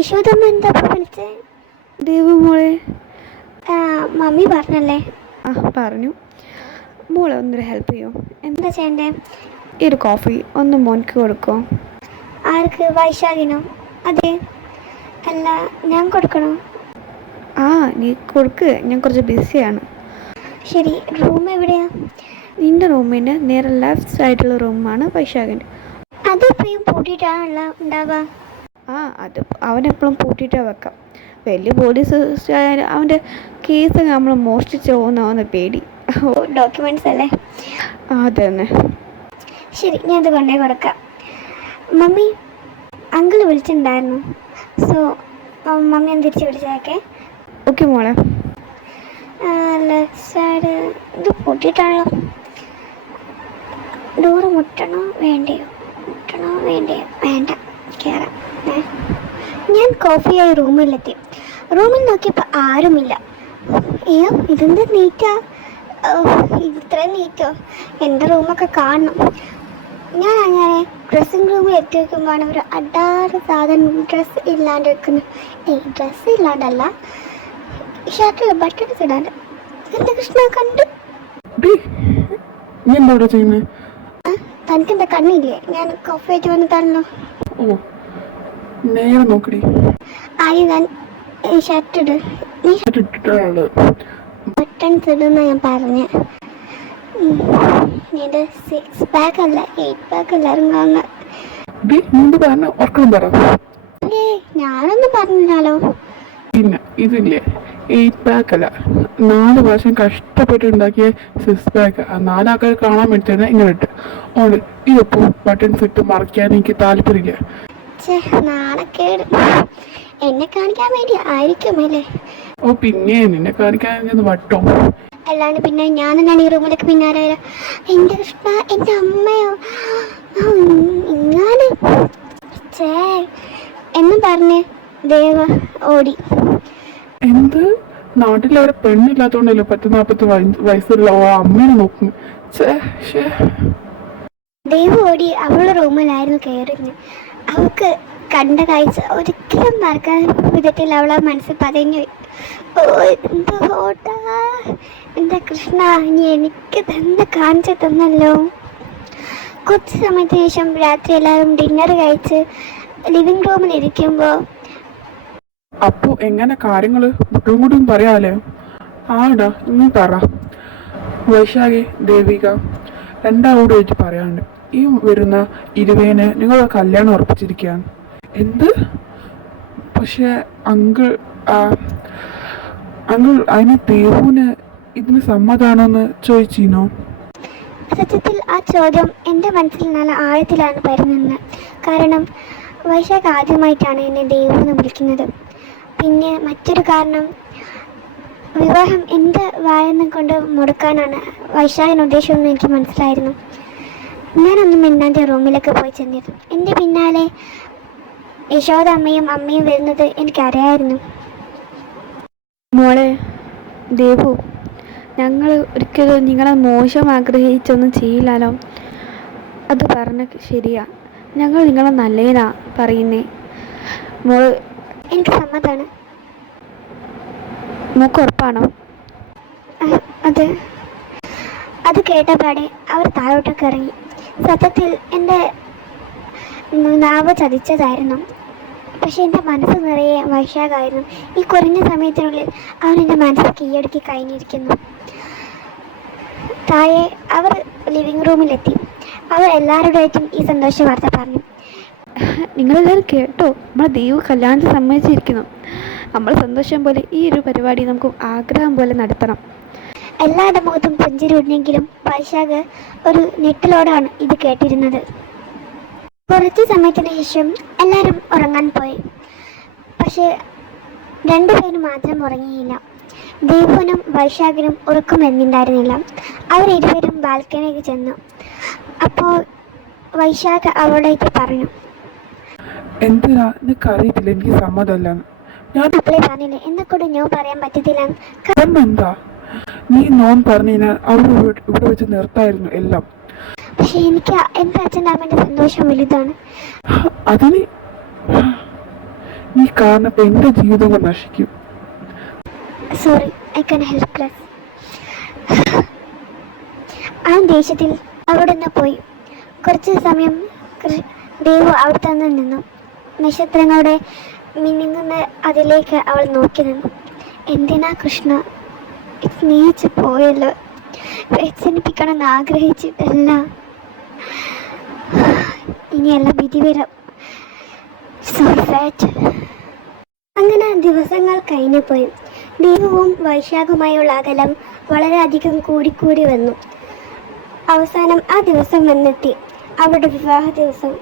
യശോദമ്മ എന്താ വിളിച്ചേ? ദേവുമോളെ. മമ്മി പറഞ്ഞല്ലേ? പറഞ്ഞു. മോളെ ഒന്നൊരു ഹെൽപ്പ് ചെയ്യോ? എന്താ ചെയ്യണ്ടേ? ഈ ഒരു കോഫി ഒന്ന് മോൻക്ക് കൊടുക്കോ? ആർക്ക്? വൈശാഖിനോ? അതെ. അല്ല, ഞാൻ കൊടുക്കണോ? നീ കൊടുക്ക്, ഞാൻ കുറച്ച് ബിസിയാണ്. ശരി. റൂം എവിടെയാ? നിൻ്റെ റൂമിൻ്റെ നേരെ ലെഫ്റ്റ് സൈഡിലുള്ള റൂമാണ് വൈശാഖിൻ്റെ. അതെപ്പോഴും പൂട്ടിയിട്ടാണല്ലോ ഉണ്ടാവുക. അത് അവനെപ്പോഴും പൂട്ടിയിട്ടാണ് വെക്കാം. വലിയ പോലീസ് അവൻ്റെ കേസ് നമ്മൾ മോഷ്ടിച്ച് പോകുന്നവന്ന് പേടി. ഡോക്യുമെൻറ്റ്സ് അല്ലേ? അതെ തന്നെ. ശരി, ഞാൻ അത് കൊണ്ടേ കൊടുക്കാം. മമ്മി, അങ്കിൾ വിളിച്ചിട്ടുണ്ടായിരുന്നു. സോ മമ്മി ഒന്ന് തിരിച്ച് വിളിച്ചേക്കെ. ഓക്കെ മോളെ. ലെഫ്റ്റ് സൈഡ് ഇത് പൂട്ടിയിട്ടാണല്ലോ. ഡോറ് മുട്ടണോ വേണ്ടയോ? വേണ്ട, കയറാം. ഞാൻ കോഫിയായി റൂമിലെത്തി. റൂമിൽ നോക്കിയപ്പോൾ ആരുമില്ല. അയ്യോ, ഇതെന്ത് നീറ്റാ! ഇത്രയും നീറ്റോ? എൻ്റെ റൂമൊക്കെ കാണണം. ഞാൻ അങ്ങനെ ഡ്രസ്സിങ് റൂമിൽ എത്തി വയ്ക്കുമ്പോഴാണ് ഒരു അടാറ് സാധനം ഡ്രസ്സ് ഇല്ലാണ്ട് വെക്കുന്നു. ഡ്രസ്സ് ഇല്ലാണ്ടല്ല, ഷർട്ടിൽ ബട്ടൺസ് ഇടാണ്ട്. എൻ്റെ കൃഷ്ണ കണ്ടു. തനിക്കെന്താ കണ്ണില്ലേ? ഞാൻ കോഫി ആയിട്ട് വന്ന് തരണോ? ആദ്യം ഞാൻ ഷർട്ട് ഇട്. ബട്ടൺസ് ഇടുന്ന ഞാൻ പറഞ്ഞ. നിന്റെ 6 പാക്ക് അല്ല 8 പാക്ക് എല്ലാവരും കാണുന്ന. ഞാനൊന്നും പറഞ്ഞാലോ? പിന്നെ ഇതില്ലേ 8 പാക്ക് അല്ല, 4 വർഷം കഷ്ടപ്പെട്ടുണ്ടാക്കിയ 6 പാക്ക്. 4 ആൾക്കാർ കാണാൻ വേണ്ടി ഇങ്ങനെ ഇട്ട് ഓണ്ട്. ഇതിപ്പോ ബട്ടൺസ് ഇട്ട് മറയ്ക്കാൻ എനിക്ക് താല്പര്യമില്ല. നാണക്കേട്. എന്നെ കാണിക്കാൻ വേണ്ടി ആയിരിക്കും അല്ലേ? പിന്നെ നിന്നെ കാണിക്കാൻ വട്ടോ. അല്ലാണ്ട് പിന്നെ ഞാൻ തന്നെയാണ് ഈ റൂമിലൊക്കെ പിന്നാലെ വരാം. എൻ്റെ കൃഷ്ണ, എൻ്റെ അമ്മയോ ഇങ്ങനെ എന്നും പറഞ്ഞ് ദേവ ഓടി. എന്ത്? നാട്ടിലവിടെ പെണ്ണില്ലാത്തോണ്ടല്ലോ 10-40 വയസ്സുള്ള അമ്മേനെ നോക്കുന്നു. ദേവ ഓടി അവളുടെ റൂമിലായിരുന്നു കയറിഞ്ഞ്. അവൾക്ക് കണ്ട കാഴ്ച ഒരിക്കലും മറക്കാൻ വിധത്തിൽ അവളെ മനസ്സിൽ പതഞ്ഞു. എന്ത് ഓട്ടാ! എൻ്റെ കൃഷ്ണ, നീ എനിക്ക് തന്നെ കാണിച്ചു തന്നല്ലോ. കുറച്ച് സമയത്തിന് ശേഷം രാത്രി എല്ലാവരും ഡിന്നർ കഴിച്ച് ലിവിങ് റൂമിൽ ഇരിക്കുമ്പോൾ അപ്പോ എങ്ങനെ കാര്യങ്ങള് കൂട്ടും പറയാലോ? ആടാ, ഇനി പറ. വൈശാഖി, ദേവിക, രണ്ടാളോട് വെച്ച് പറയാണ്ട് ഈ വരുന്ന 20-ന് നിങ്ങളെ കല്യാണം ഉറപ്പിച്ചിരിക്കുകയാണ്. എന്ത്? പക്ഷെ അങ്കിൾ അതിന് ദേവുന് ഇതിന് സമ്മതാണോന്ന് ചോദിച്ചിരുന്നോ? സത്യത്തിൽ ആ ചോദ്യം എൻ്റെ മനസ്സിൽ നല്ല ആഴത്തിലാണ് വരുന്നത്. കാരണം വൈശാഖ് ആദ്യമായിട്ടാണ് എന്നെ ദേവെന്ന് വിളിക്കുന്നത്. പിന്നെ മറ്റൊരു കാരണം, വിവാഹം എൻ്റെ വായന കൊണ്ട് മുടക്കാനാണ് വൈശാഖിന് ഉദ്ദേശമെന്ന് എനിക്ക് മനസ്സിലായിരുന്നു. ഞാനൊന്നും മിണ്ടാതെ റൂമിലൊക്കെ പോയി ചെന്നിരുന്നു. എൻ്റെ പിന്നാലെ യശോദ അമ്മയും വരുന്നത് എനിക്കറിയായിരുന്നു. മോളെ ദേവു, ഞങ്ങൾ ഒരിക്കലും നിങ്ങളെ മോശം ആഗ്രഹിച്ചൊന്നും ചെയ്യില്ലല്ലോ. അത് പറഞ്ഞ ശരിയാ. ഞങ്ങൾ നിങ്ങളെ നല്ലതിനാ പറയുന്നേ. മോള് എനിക്ക് സമ്മതമാണ്. മോക്ക് ഉറപ്പാണോ? അതെ. അത് കേട്ടപാടെ അവർ താഴോട്ടൊക്കെ ഇറങ്ങി. സത്യത്തിൽ എൻ്റെ നാവ് ചതിച്ചതായിരുന്നു. പക്ഷെ എൻ്റെ മനസ്സ് നിറയെ വൈശാഖായിരുന്നു. ഈ കുറഞ്ഞ സമയത്തിനുള്ളിൽ അവൻ എൻ്റെ മനസ്സ് കീഴടക്കി കഴിഞ്ഞിരിക്കുന്നു. താഴെ അവർ ലിവിങ് റൂമിലെത്തി. അവർ എല്ലാവരുടെയും ഈ സന്തോഷ വാർത്ത പറഞ്ഞു. നിങ്ങളെല്ലാവരും കേട്ടോ? നമ്മളെ ദേവു കല്യാണത്തിന് സമ്മതിച്ചിരിക്കുന്നു. നമ്മൾ സന്തോഷം പോലെ ഈ ഒരു പരിപാടി നമുക്ക് ആഗ്രഹം പോലെ നടത്തണം. എല്ലാവരുടെ മുഖത്തും പുഞ്ചിരി ഉണ്ടെങ്കിലും വൈശാഖ് ഒരു ഞെട്ടലോടാണ് ഇത് കേട്ടിരുന്നത്. കുറച്ച് സമയത്തിന് ശേഷം എല്ലാവരും ഉറങ്ങാൻ പോയി. പക്ഷേ 2 പേരും മാത്രം ഉറങ്ങിയില്ല. ദേവുനും വൈശാഖിനും ഉറക്കം വരുന്നുണ്ടായിരുന്നില്ല. അവരിരുവരും ബാൽക്കണിക്ക് ചെന്നു. അപ്പോൾ വൈശാഖ് അവളോടേക്ക് പറഞ്ഞു, എന്തിനാ നിനക്ക് അറിയത്തില്ല എനിക്ക് സമ്മതമല്ലെന്ന്. ഞാൻ അപ്പളേ പറഞ്ഞില്ലേ എന്നെ കൂടെ നോ പറയാൻ പറ്റത്തില്ല. എന്താ നീ നോൺ പറഞ്ഞു കഴിഞ്ഞാൽ അവിടെ ഇവിടെ വെച്ച് നിർത്തായിരുന്നു എല്ലാം. പക്ഷെ എനിക്ക് എൻ്റെ അച്ഛൻ്റെ അമ്മേൻ്റെ സന്തോഷം വലുതാണ്. അതിന് നീ കാരണം ഇപ്പൊ എന്റെ ജീവിതം നശിക്കും. Sorry, I can helpless. ആ ദേഷ്യത്തിൽ അവിടെ നിന്ന് പോയി. കുറച്ച് സമയം ദേവു അവിടെ തന്നെ നിന്നു. നക്ഷത്രങ്ങളുടെ മിന്നുന്ന അതിലേക്ക് അവൾ നോക്കി നിന്നു. എന്തിനാ കൃഷ്ണ സ്നേഹിച്ച് പോയല്ലോ, വേദനിപ്പിക്കണമെന്ന് ആഗ്രഹിച്ചിട്ടല്ല. ഇനിയെല്ലാം വിധി വരാം. Sorry fat. അങ്ങനെ ദിവസങ്ങൾ കഴിഞ്ഞു പോയി. ദേവുവും വൈശാഖുമായുള്ള അകലം വളരെയധികം കൂടിക്കൂടി വന്നു. അവസാനം ആ ദിവസം വന്നെത്തി, അവരുടെ വിവാഹ ദിവസം.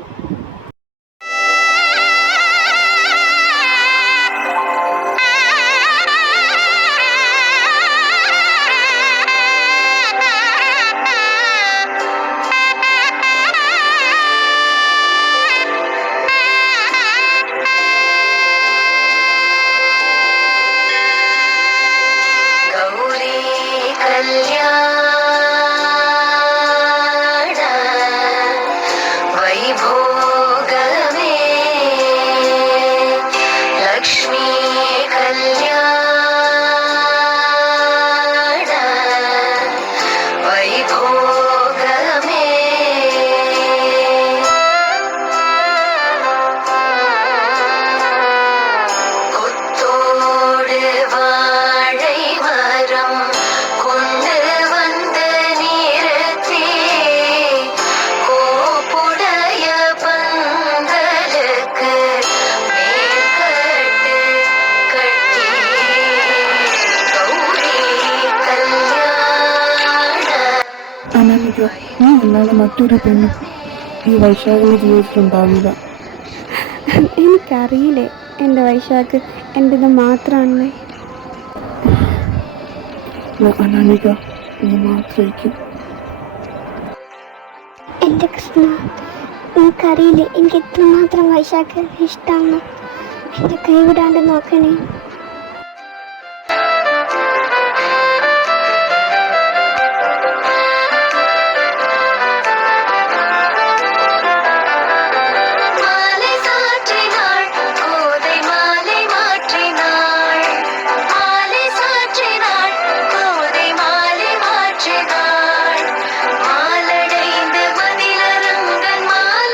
നീ അല്ലാതെ മറ്റൊരു പെണ്ണും ഈ വൈശാഖിന്റെ ജീവിതത്തിലുണ്ടാവില്ല. എനിക്കറിയില്ലേ എൻ്റെ വൈശാഖ് എൻ്റെത് മാത്രമാണെന്ന്. അനാമിക, നീ മാത്രമായിരിക്കും. എൻ്റെ കൃഷ്ണ, നിനക്കറിയില്ലേ എനിക്ക് എത്രമാത്രം വൈശാഖ് ഇഷ്ടമാണ്. എൻ്റെ കൈവിടാണ്ട് നോക്കണേ.